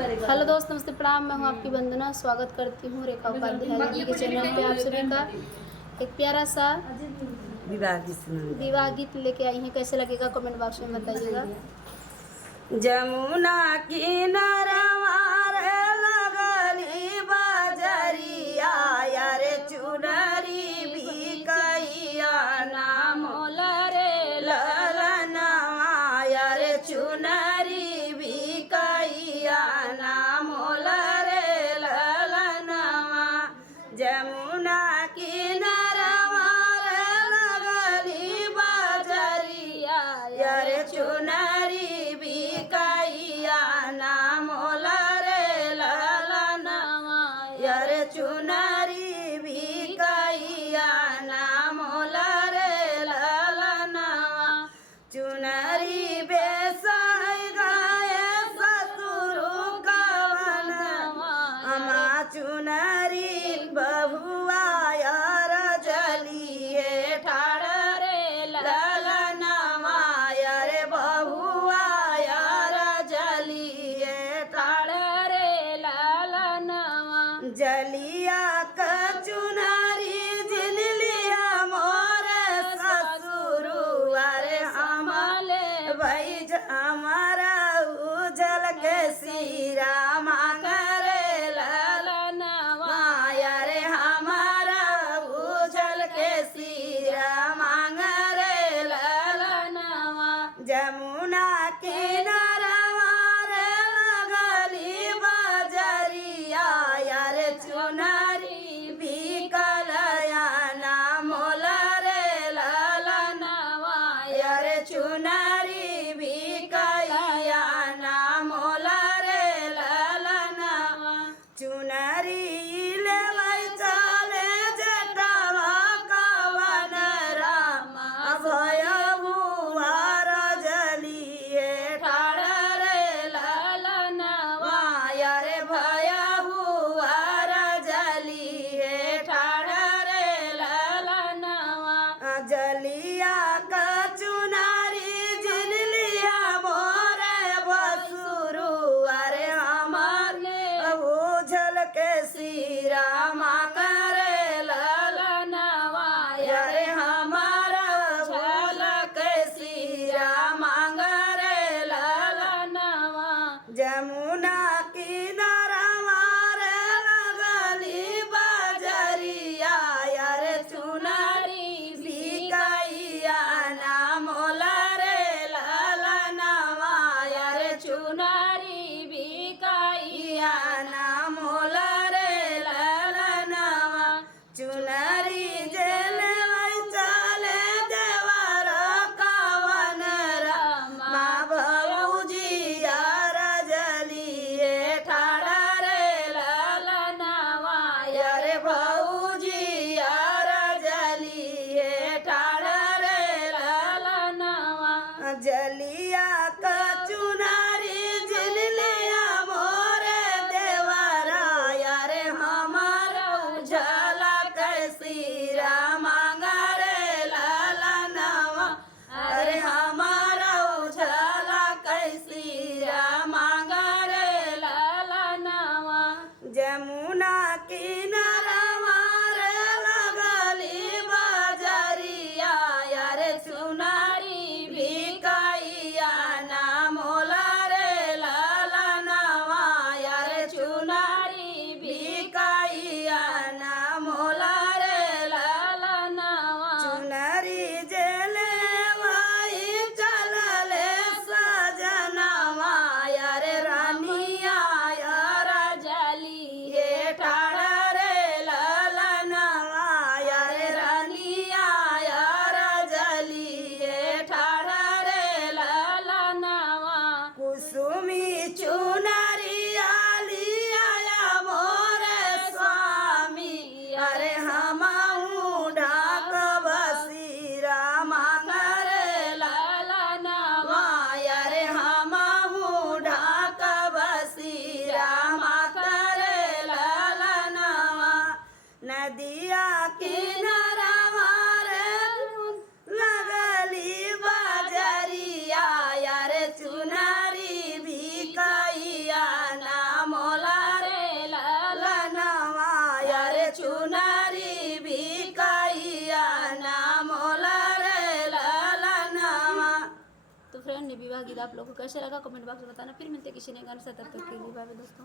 Hello दोस्त, नमस्ते, प्रणाम। मैं हूँ आपकी वंदना। स्वागत करती हूँ रेखा उपाध्याय जी के चैनल पे। आप सभी का एक प्यारा सा विवाह गीत लेके आई हैं। कैसे लगेगा कमेंट बॉक्स में बताइएगा। जमुना किनारवा रे लगली बजरिया यार चुनरी बिकैया नाम रे ललनवा यार चुनरी बिकैया नाम रे ललनवा जमुना किनारवा रे लगली बजरिया यार चुनरी बिकैया नाम रे ललनवा यार चुनरी बिकैया नाम रे ललनवा चुनरी बेसाई गाए ससुरु कवन अमा चुनरी बहुआ यार जलिए ठाड़ रे ललनवा यार बहुआ यार जलिए ठाड़ रे लालनवा जलिया का चुनरी जिलिया मोर ससुरु अरे हमारे भाई हमारा उजल के सीरा मांगरे लालनवा रे हमारा उजल के सीरा मांगरे लालनवा जमुना किनारवा रे लगली बजरिया यार चुनरी बिकलया नाम रे ललनवा यार चुनरी बिकैया नाम रे ललनवा चुनरी लेवै चले जटवा कवन राम भय बुआर जलिए ठाड़ रे लालनवा यार भय बुआर जलिए ठाड़ रे लालनवा जलिया का चुनारी जिलिया मोर बसुरु अरे हमारे उजल के सीरा मांगरे लालनवा यारे हमारा उजल के सीरा मांगरे लालनवा जमुना किनारवा रे लगली बजरिया यार चुनरी बिकैया नाम रे ललनवा यार चुनरी बिकैया नाम रे ललनवा चुनरी जेले चले देवर कवन रामा भौजी यार जलिए ठाड़ चुनरी भिकाइया ना मोला रे ललनवा। तो फ्रेंड, ये विवाह गीत आप लोगों को कैसे लगा कमेंट बॉक्स में बताना। फिर मिलते हैं किसी नए गाने से, तब तक के लिए बाय बाय दोस्तों।